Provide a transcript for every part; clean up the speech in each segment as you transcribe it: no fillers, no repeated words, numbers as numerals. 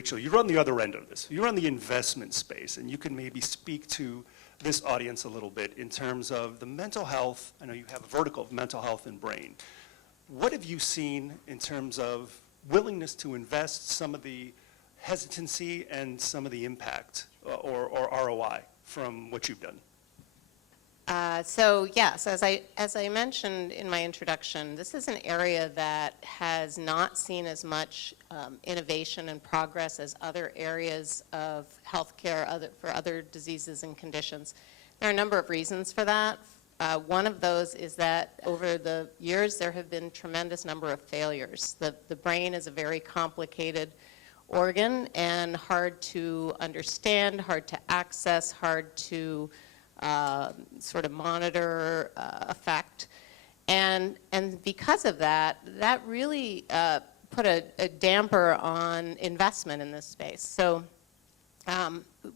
Rachel, you run the other end of this. You run the investment space, and you can maybe speak to this audience a little bit in terms of the mental health. I know you have a vertical of mental health and brain. What have you seen in terms of willingness to invest, some of the hesitancy and some of the impact or ROI from what you've done? So yes, as I mentioned in my introduction, this is an area that has not seen as much innovation and progress as other areas of healthcare for other diseases and conditions. There are a number of reasons for that. One of those is that over the years there have been tremendous number of failures. The brain is a very complicated organ and hard to understand, hard to access, hard to sort of monitor, affect. And because of that, that really put a damper on investment in this space. So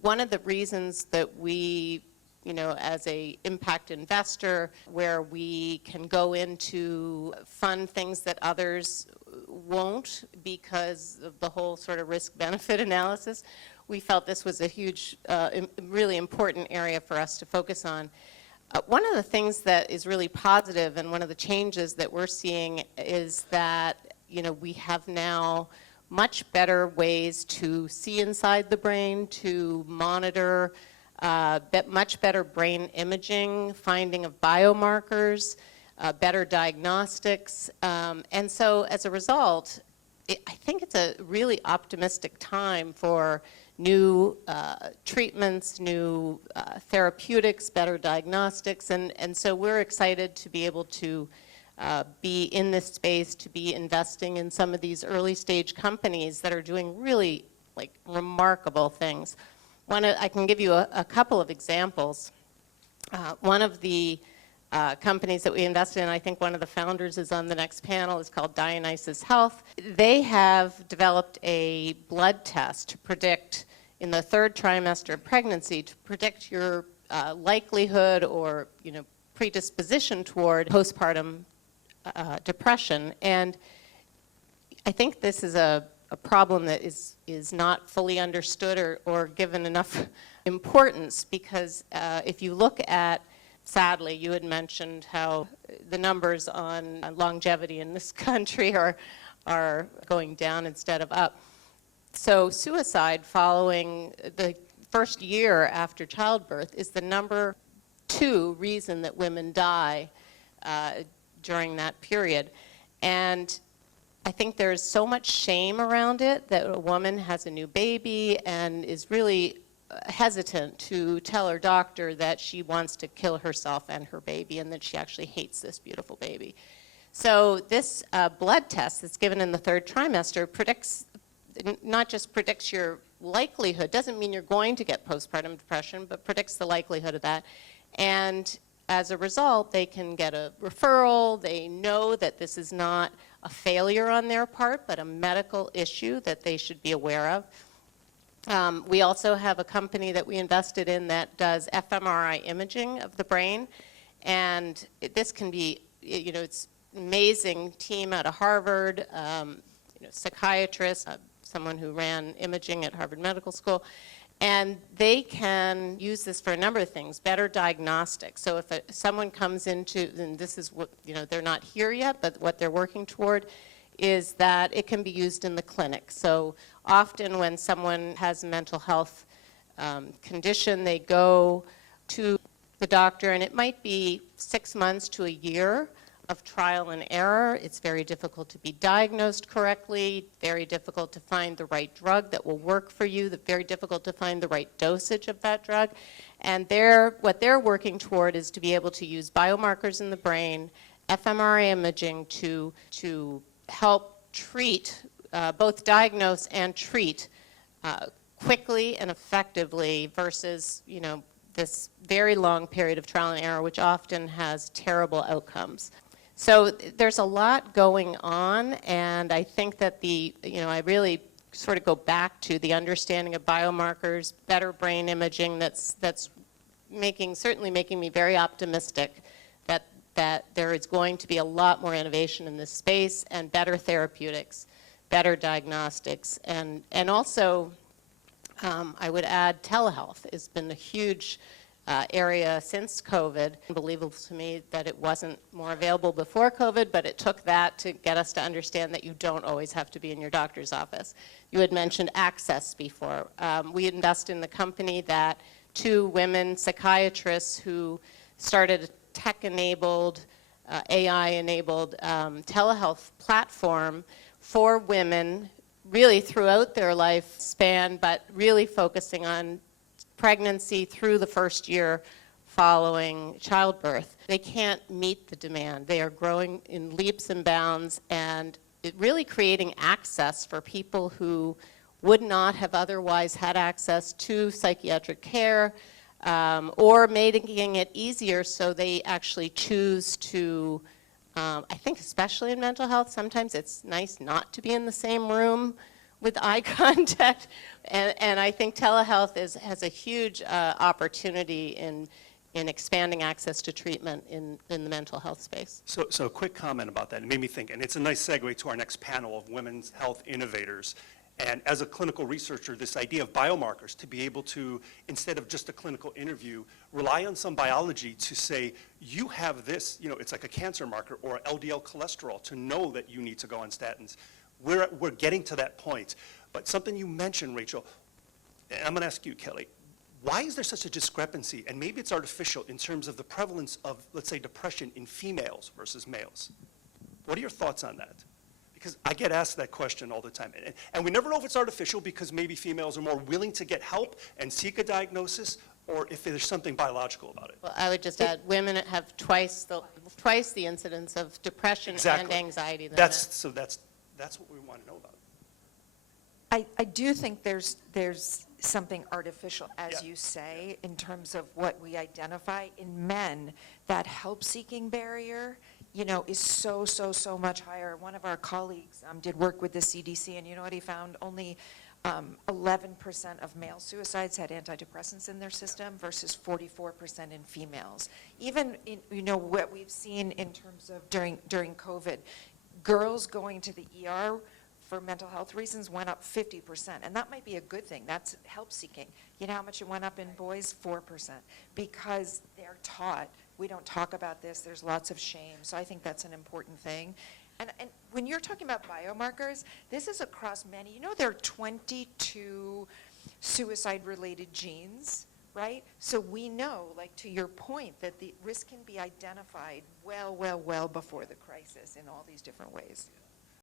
one of the reasons that we, as a impact investor, where we can go into fund things that others won't because of the whole sort of risk-benefit analysis, we felt this was a huge, really important area for us to focus on. One of the things that is really positive and one of the changes that we're seeing is that, we have now much better ways to see inside the brain, to monitor, much better brain imaging, finding of biomarkers, better diagnostics. And so as a result, I think it's a really optimistic time for new treatments, new therapeutics, better diagnostics, and so we're excited to be able to be in this space, to be investing in some of these early stage companies that are doing really remarkable things. I can give you a couple of examples. One of the companies that we invested in, I think one of the founders is on the next panel, is called Dionysus Health. They have developed a blood test to predict, in the 3rd trimester of pregnancy, to predict your likelihood or predisposition toward postpartum depression. And I think this is a problem that is not fully understood or given enough importance, because if you look at, sadly, you had mentioned how the numbers on longevity in this country are going down instead of up. So suicide following the first year after childbirth is the number 2 reason that women die during that period. And I think there's so much shame around it that a woman has a new baby and is really hesitant to tell her doctor that she wants to kill herself and her baby and that she actually hates this beautiful baby. So this blood test that's given in the 3rd trimester not just predicts your likelihood, doesn't mean you're going to get postpartum depression, but predicts the likelihood of that. And as a result, they can get a referral. They know that this is not a failure on their part, but a medical issue that they should be aware of. We also have a company that we invested in that does fMRI imaging of the brain, and this can be, it's an amazing team out of Harvard, psychiatrists, someone who ran imaging at Harvard Medical School, and they can use this for a number of things. Better diagnostics. So if someone comes into, and this is what, they're not here yet, but what they're working toward is that it can be used in the clinic. So often when someone has a mental health condition, they go to the doctor, and it might be 6 months to a year of trial and error. It's very difficult to be diagnosed correctly, very difficult to find the right drug that will work for you, very difficult to find the right dosage of that drug. And what they're working toward is to be able to use biomarkers in the brain, fMRI imaging to help treat, both diagnose and treat quickly and effectively versus, this very long period of trial and error, which often has terrible outcomes. So there's a lot going on, and I think that I really sort of go back to the understanding of biomarkers, better brain imaging that's certainly making me very optimistic that there is going to be a lot more innovation in this space and better therapeutics, better diagnostics, and also I would add telehealth has been a huge area since COVID. Unbelievable to me that it wasn't more available before COVID, but it took that to get us to understand that you don't always have to be in your doctor's office. You had mentioned access before. We invest in the company that 2 women psychiatrists who started a tech-enabled, AI-enabled telehealth platform for women really throughout their lifespan, but really focusing on pregnancy through the first year following childbirth. They can't meet the demand. They are growing in leaps and bounds, and it really creating access for people who would not have otherwise had access to psychiatric care, or making it easier so they actually choose to, I think especially in mental health, sometimes it's nice not to be in the same room with eye contact, and I think telehealth has a huge opportunity in expanding access to treatment in the mental health space. So a quick comment about that. It made me think, and it's a nice segue to our next panel of women's health innovators. And as a clinical researcher, this idea of biomarkers, to be able to, instead of just a clinical interview, rely on some biology to say, you have this, it's like a cancer marker or LDL cholesterol, to know that you need to go on statins. We're getting to that point. But something you mentioned, Rachel, and I'm going to ask you, Kelly, why is there such a discrepancy, and maybe it's artificial, in terms of the prevalence of, let's say, depression in females versus males? What are your thoughts on that? Because I get asked that question all the time. And we never know if it's artificial because maybe females are more willing to get help and seek a diagnosis, or if there's something biological about it. Well, I would just add, women have twice the incidence of depression and anxiety than men. So that's what we want to know about. I do think there's something artificial, as you say, in terms of what we identify in men. That help-seeking barrier, is so much higher. One of our colleagues did work with the CDC, and you know what he found? Only 11% of male suicides had antidepressants in their system versus 44% in females. Even in, what we've seen in terms of during COVID, girls going to the ER for mental health reasons went up 50%, and that might be a good thing. That's help-seeking. You know how much it went up in boys? 4%, because they're taught, we don't talk about this, there's lots of shame, so I think that's an important thing. And when you're talking about biomarkers, this is across many. There are 22 suicide-related genes, right? So we know, like to your point, that the risk can be identified well before the crisis in all these different ways.